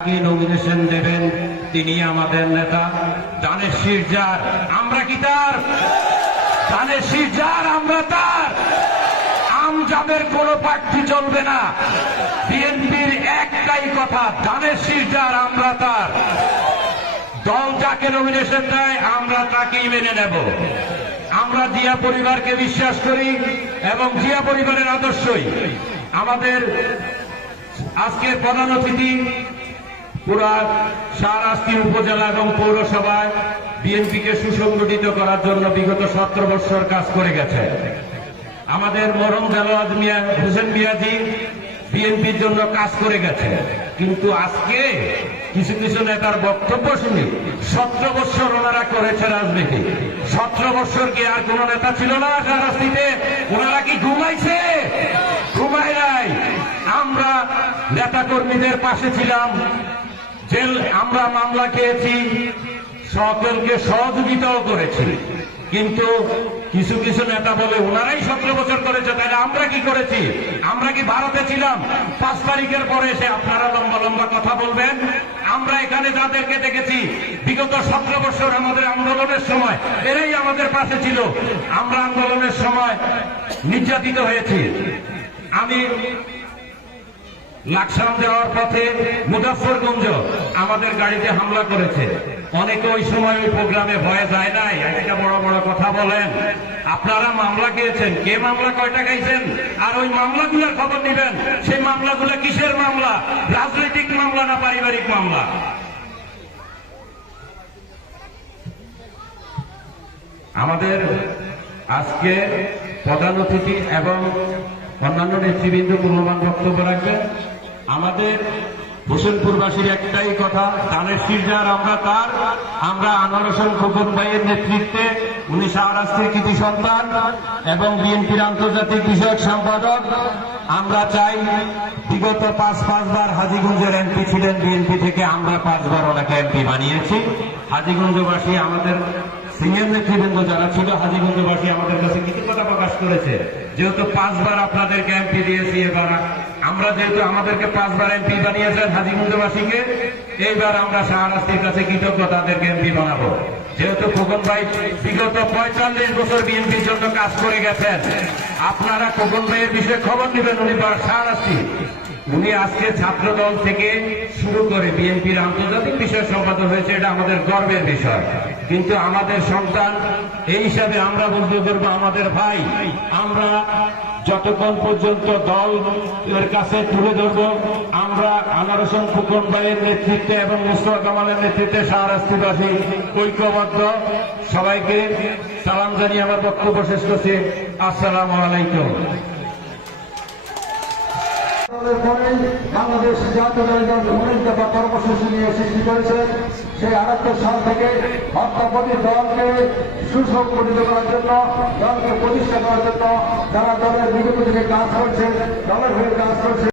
Nomination দেবেন তিনি আমাদের নেতা ধানের শীষ যার আমরা কি তার ধানের শীষ যার আমরা তার আমজাদের কোন প্রার্থী চলবে না। বিএনপির একটাই কথা, ধানের শীষ যার আমরা তার। দল যাকে নমিনেশন দেয় আমরা তাকেই মেনে নেব। আমরা জিয়া পরিবারকে বিশ্বাস করি এবং জিয়া পরিবারের আদর্শই আমাদের আজকের প্রধান অতিথি পুরা শাহরাস্তি উপজেলা এবং পৌরসভায় বিএনপিকে সুসংগঠিত করার জন্য বিগত 17 বছর কাজ করে গেছে। আমাদের মরহুম দেলোয়ার মিয়া হোসেন মিয়াজি বিএনপির জন্য কাজ করে গেছে, কিন্তু আজকে কিছু কিছু নেতার বক্তব্য শুনি 17 বছর ওনারা করেছে রাজনীতি। 17 বছর কি আর কোন নেতা ছিল না শাহরাস্তিতে? ওনারা কি ঘুমাইছে? ঘুমায় নাই। আমরা নেতা কর্মীদের পাশে ছিলাম, জেল আমরা মামলা খেয়েছি, সকলকে সহযোগিতাও করেছি, কিন্তু কিছু কিছু নেতা বলে ওনারাই 17 বছর করেছে, তাহলে আমরা কি করেছি? আমরা কি ভারতে ছিলাম? 5 তারিখের পরে এসে আপনারা লম্বা লম্বা কথা বলবেন। আমরা এখানে যাদেরকে দেখেছি বিগত 17 বছর আমাদের আন্দোলনের সময় এরাই আমাদের পাশে ছিল। আমরা আন্দোলনের সময় নির্যাতিত হয়েছি। আমি লাকসাম যাওয়ার পথে মুজাফফরগঞ্জ আমাদের গাড়িতে হামলা করেছে। অনেকে ওই সময় ওই প্রোগ্রামে ভয়ে যায় নাই, একটা বড় বড় কথা বলেন। আপনারা মামলা খেয়েছেন, কে মামলা কয়টা খাইছেন? আর ওই মামলাগুলোর খবর নিবেন। সেই মামলাগুলো কিসের মামলা? রাজনৈতিক মামলা না পারিবারিক মামলা? আমাদের আজকে প্রধান অতিথি এবং অন্যান্য নেতৃবৃন্দ মূল্যবান বক্তব্য রাখবেন। আমাদের হোসেনপুরবাসীর একটাই কথা, ধানের শীষ যার আমরা তার। আমরা আনোয়ার হোসেন খোকন ভাইয়ের নেতৃত্বে, উনি শাহরাস্তির কৃতি সন্তান এবং বিএনপির আন্তর্জাতিক বিষয়ক সম্পাদক। আমরা চাই, বিগত 5 বার হাজীগঞ্জের এমপি ছিলেন বিএনপি থেকে, আমরা 5 বার ওনাকে এমপি বানিয়েছি। হাজীগঞ্জবাসী আমাদের সিনিয়র নেতৃবৃন্দ যারা ছিল হাজীগঞ্জবাসী আমাদের কাছে কৃতজ্ঞতা প্রকাশ করেছে, যেহেতু 5 বার আপনাদেরকে এমপি দিয়েছি। এবার আমরা যেহেতু আমাদেরকে 5 বার এমপি বানিয়েছেন হাজীগঞ্জবাসীকে, এইবার আমরা শাহরাস্তির কাছে কৃতজ্ঞ, তাদেরকে এমপি বানাবো। যেহেতু খোকন ভাই বিগত 45 বছর বিএনপির জন্য কাজ করে গেছেন, আপনারা খোকন ভাইয়ের বিষয়ে খবর নেবেন। উনি শাহরাস্তি, উনি আজকে ছাত্র দল থেকে শুরু করে বিএনপির আন্তর্জাতিক বিষয় সম্পাদক হয়েছে, এটা আমাদের গর্বের বিষয়। কিন্তু আমাদের সন্তান এই হিসাবে আমরা বলতে করবো আমাদের ভাই। আমরা যতক্ষণ পর্যন্ত দল এর কাছে তুলে ধরবো, আমরা আনোয়ার হোসেন খোকন ভাইয়ের নেতৃত্বে এবং মুস্তফা কামালের নেতৃত্বে শাহরাস্তিবাসী ঐক্যবদ্ধ। সবাইকে সালাম জানিয়ে আমার বক্তব্য শেষ করছি। আসসালামু আলাইকুম। বাংলাদেশ জাতীয় দল 19 দফা কর্মসূচি নিয়ে সৃষ্টি করেছে। সেই 78 সাল থেকে হত্যাপতি দলকে সুসংগঠিত করার জন্য, দলকে প্রতিষ্ঠা করার জন্য যারা দলের বিগত থেকে কাজ করছে, দলের হয়ে কাজ করছে।